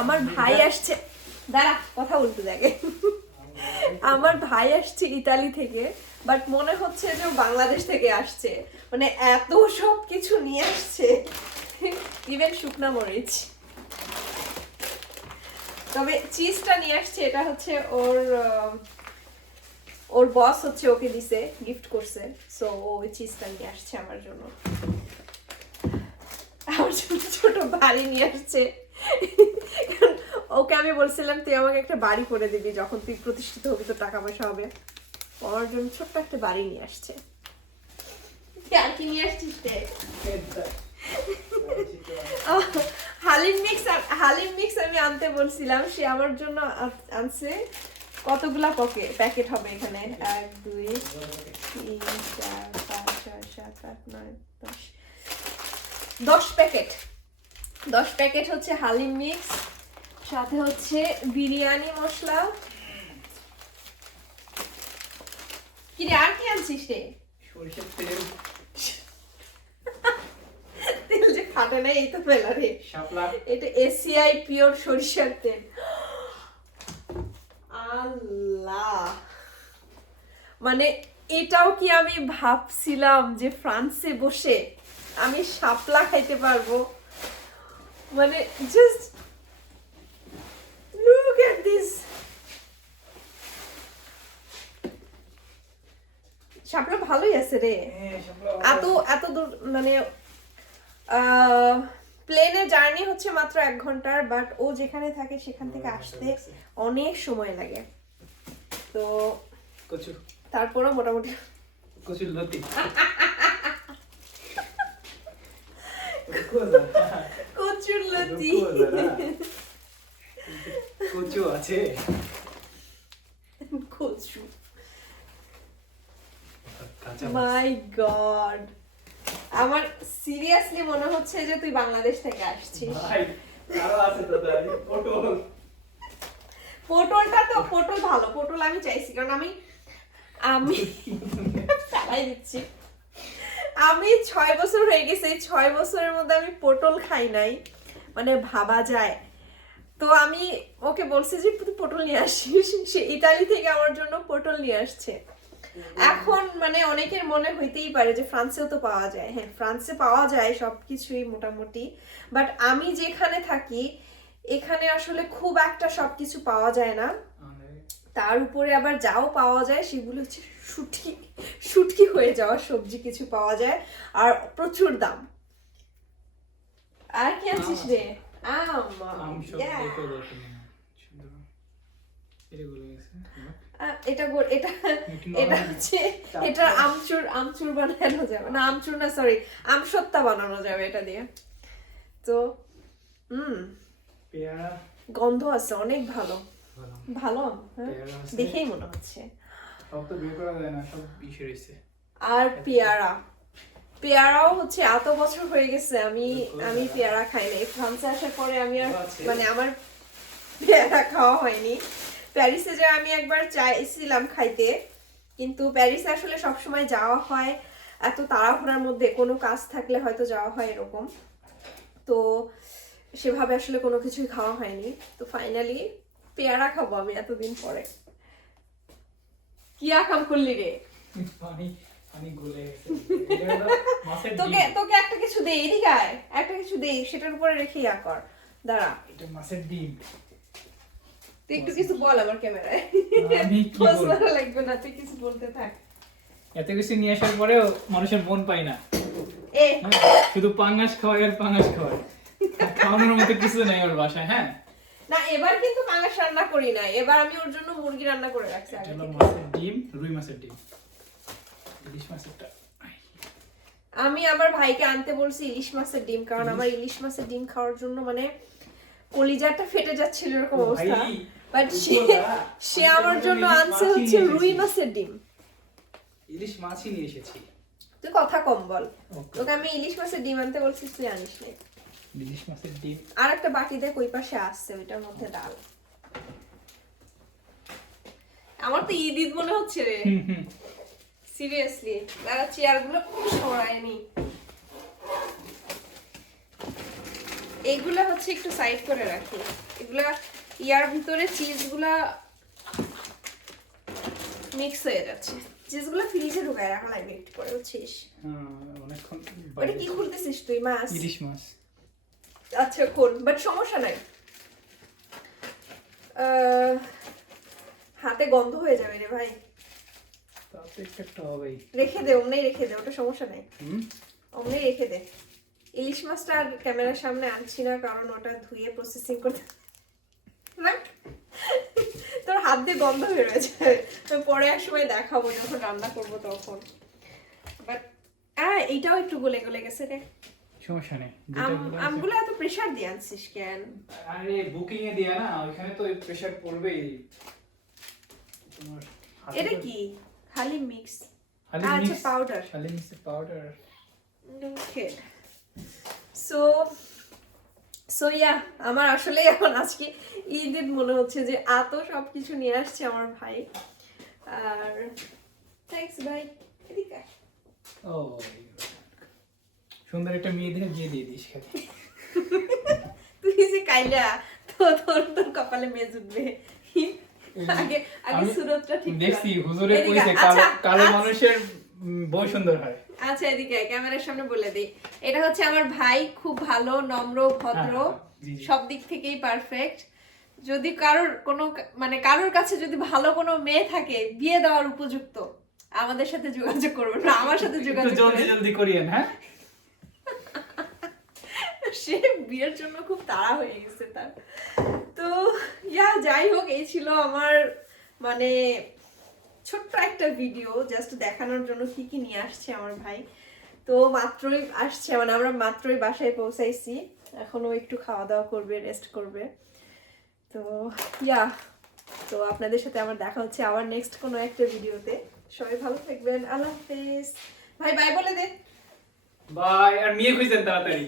আমার ভাই আসছে। দাঁড়া কথা বলতে দেখে। আমার ভাই আসছে ইতালি থেকে বাট মনে হচ্ছে যে বাংলাদেশ থেকে আসছে। মানে এত সব কিছু নিয়ে আসছে। ইভেন শুকনা মরিচ। তবে চিজটা নিয়ে আসছে এটা হচ্ছে ওর ওর বস হচ্ছে ওকে দিছে গিফট করছে। সো ও ওই চিজটা নিয়ে আসছে আমার জন্য। আমার ছোট ছোট বাড়ি নিয়ে আসছে। ওকে আমি বলছিলাম তুই আমাকে একটা বাড়ি করে দিবি যখন তুই প্রতিষ্ঠিত হবি তো টাকা পয়সা হবে। আমার জন্য ছোট্ট একটা বাড়ি নিয়ে আসছে। আর কি নিয়ে আসছিস হালিম মিক্স হালিম মিক্স আমি আনতে বলছিলাম সে আমার জন্য আনছে কতগুলা পকে প্যাকেট হবে এখানে? এক দুই তিন চার পাঁচ ছয় সাত আট নয় দশ। দশ প্যাকেট দশ প্যাকেট হচ্ছে হালিম মিক্স সাথে হচ্ছে বিরিয়ানি মশলা। কি রে আর কি আনছিস রে? সরিষার তেল। তেল যে ফাটে না এই তো ফেলা রে। এটা এসিআই পিওর সরিষার তেল। আল্লাহ। মানে এটাও কি আমি ভাবছিলাম যে ফ্রান্সে বসে আমি শাপলা খাইতে পারব? মানে জাস্ট লুক এট দিস শাপলা ভালোই আছে রে। হ্যাঁ এত এত দূর মানে প্লেনে জার্নি হচ্ছে মাত্র এক ঘণ্টার বাট ও যেখানে থাকে সেখান থেকে আসতে অনেক সময় লাগে। তো কচু। তারপরও মোটামুটি লতি। কচুর লতি কচু আছে। কচু। মাই গড আমার সিরিয়াসলি মনে হচ্ছে যে তুই বাংলাদেশ থেকে আসছিস। পটলটা তো পটল ভালো পটল আমি চাইছি কারণ আমি আমি চালাই দিচ্ছি। আমি ছয় বছর হয়ে গেছে ছয় বছরের মধ্যে আমি পটল খাই নাই। মানে ভাবা যায়। তো আমি ওকে বলছি যে পটল নিয়ে আসিস? সে ইতালি থেকে আমার জন্য পটল নিয়ে আসছে। এখন মানে অনেকের মনে হইতেই পারে যে, ফ্রান্সেও তো পাওয়া যায়। হ্যাঁ ফ্রান্সে পাওয়া যায় সবকিছুই মোটামুটি। বাট আমি যেখানে থাকি, এখানে আসলে খুব একটা সবকিছু পাওয়া যায় না। তার উপরে আবার যাও পাওয়া যায়, সেগুলো হচ্ছে শুটকি শুটকি হয়ে যাওয়া সবজি কিছু পাওয়া যায়। আর প্রচুর দাম। আর কি আছিস রে আম এটা গুলো এটা এটা। হচ্ছে এটা আমচুর আমচুর বানানো যাবে। না আমচুর না সরি আমসত্তা বানানো যাবে এটা দিয়ে। তো হুম। গন্ধ আছে অনেক ভালো। ভালো। হ্যাঁ? দেখেই মনে হচ্ছে। সব তো বের করা যায় না সব ইসে রয়েছে। আর পেয়ারা। পেয়ারাও হচ্ছে এত বছর হয়ে গেছে আমি আমি পেয়ারা খাই নাই। ফ্রান্সে আসার পরে আমি আর মানে আমার পেয়ারা খাওয়া হয়নি। প্যারিসে যে আমি একবার চাইছিলাম খাইতে কিন্তু প্যারিসে আসলে সবসময় যাওয়া হয় এত তাড়াহুড়ার মধ্যে কোনো কাজ থাকলে হয়তো যাওয়া হয় এরকম। তো সেভাবে আসলে কোনো কিছুই খাওয়া হয়নি। তো ফাইনালি পেয়ারা খাব আমি এতদিন পরে। কি আকাম করলি রে? গলে মাছের তোকে তোকে একটা কিছু দেই এদিকে আয়। একটা কিছু সেটার উপরে রেখে ইয়া কর। দাঁড়া। এটা মাছের ডিম। তুই একটু কিছু বল আমার ক্যামেরায়। আমি কি বলব? লাগবে না তুই কিছু বলতে থাক। এত কিছু নিয়ে আসার পরেও মানুষের মন পায় না। এ। হ্যাঁ? শুধু পাঙ্গাস খাওয়ায় আর পাঙ্গাস খাওয়ায় আর খাওয়ানোর মতো কিছু নেই ওর বাসায় হ্যাঁ? না এবার কিন্তু পাঙ্গাস রান্না করি না এবার আমি ওর জন্য মুরগি রান্না করে রাখছি ডিম রুই মাছের ডিম। ইলিশ মাছেরটা আমি আমার ভাইকে আনতে বলছি ইলিশ মাছের ডিম কারণ আমার ইলিশ মাছের ডিম খাওয়ার জন্য মানে কলিজাটা ফেটে যাচ্ছিল এরকম অবস্থা। বাট সে সে আমার জন্য আনছে হচ্ছে রুই মাছের ডিম। ইলিশ মাছই নিয়ে এসেছি। তুই কথা কম বল। তোকে আমি ইলিশ মাছের ডিম আনতে বলছিস তুই আনিস নি ইলিশ মাছের ডিম। আর একটা বাকি দেখ ওই পাশে আসছে ওইটার মধ্যে ডাল। আমার তো ঈদ ঈদ মনে হচ্ছে রে। সিরিয়াসলি দাঁড়া চেয়ারগুলো সরায়নি এইগুলা হচ্ছে একটু সাইড করে রাখি। এগুলা ইয়ার ভিতরে চিজগুলা মিক্স হয়ে যাচ্ছে। চিজগুলো ফ্রিজে ঢুকায় রাখা লাগবে একটু করে বুঝছিস? হ্যাঁ, অনেকক্ষণ ওটা কি খুলতেছিস তুই মাছ? ইলিশ মাছ। আচ্ছা খোল বাট সমস্যা নাই। হাতে গন্ধ হয়ে যাবে রে ভাই। তাতে একটা হবেই। রেখে দে অমনি রেখে দে ওটা সমস্যা নাই। অমনি রেখে দে। ইলিশ মাছটা আর ক্যামেরার সামনে আনছি না কারণ ওটা ধুয়ে প্রসেসিং করতে তোর হাত দিয়ে গন্ধ বেরোয়েছে পরে এক সময় দেখাবো যখন রান্না করব তখন। বাট হ্যাঁ এইটাও একটু গলে গলে গেছে রে। সমস্যা নেই। আমগুলো এত দিয়ে আনছিস কেন? আরে বুকিং এ দিয়া না ওখানে তো প্রেসার পড়বেই। তোমার এটা কি? মিক্স খালি আচ্ছা মিক্স পাউডার খালি mix powder okay so so yeah আমার আসলে এখন আজকে ঈদ ঈদ মনে হচ্ছে যে এত সব কিছু নিয়ে আসছে আমার ভাই। আর থ্যাঙ্কস ভাই এদিকে। ও সুন্দর একটা মেয়ে দেখে বিয়ে দিয়ে দিস খালি। তুই যে কাইলা তো তোর তোর কপালে মেজ উঠবে। আগে আগে সুরতটা ঠিক দেখছি হুজুরে কইছে কালো আচ্ছা, আচ্ছা। মানুষের বউ সুন্দর হয়। আচ্ছা এদিকে ক্যামেরার সামনে বলে দিই। এটা হচ্ছে আমার ভাই খুব ভালো নম্র ভদ্র হ্যাঁ, জি। সব দিক থেকেই পারফেক্ট যদি কারোর কোনো মানে কারোর কাছে যদি ভালো কোনো মেয়ে থাকে বিয়ে দেওয়ার উপযুক্ত আমাদের সাথে যোগাযোগ করবেন না আমার সাথে যোগাযোগ জলদি জলদি করিয়েন হ্যাঁ? সে বিয়ের জন্য খুব তাড়া হয়ে গেছে তার। তো, ইয়া, যাই হোক, এই ছিল আমার মানে ছোট্ট একটা ভিডিও জাস্ট দেখানোর জন্য কি কি নিয়ে আসছে আমার ভাই। তো, মাত্রই আসছে মানে আমরা মাত্রই বাসায় পৌঁছাইছি। এখনও একটু খাওয়া দাওয়া করবে রেস্ট করবে। তো, ইয়া, তো আপনাদের সাথে আমার দেখা হচ্ছে আবার নেক্সট কোনো একটা ভিডিওতে সবাই ভালো থাকবেন, আল্লাহ হাফেজ। ভাই বাই বলে দে। বাই আর মেয়ে খুঁজতেন তাড়াতাড়ি।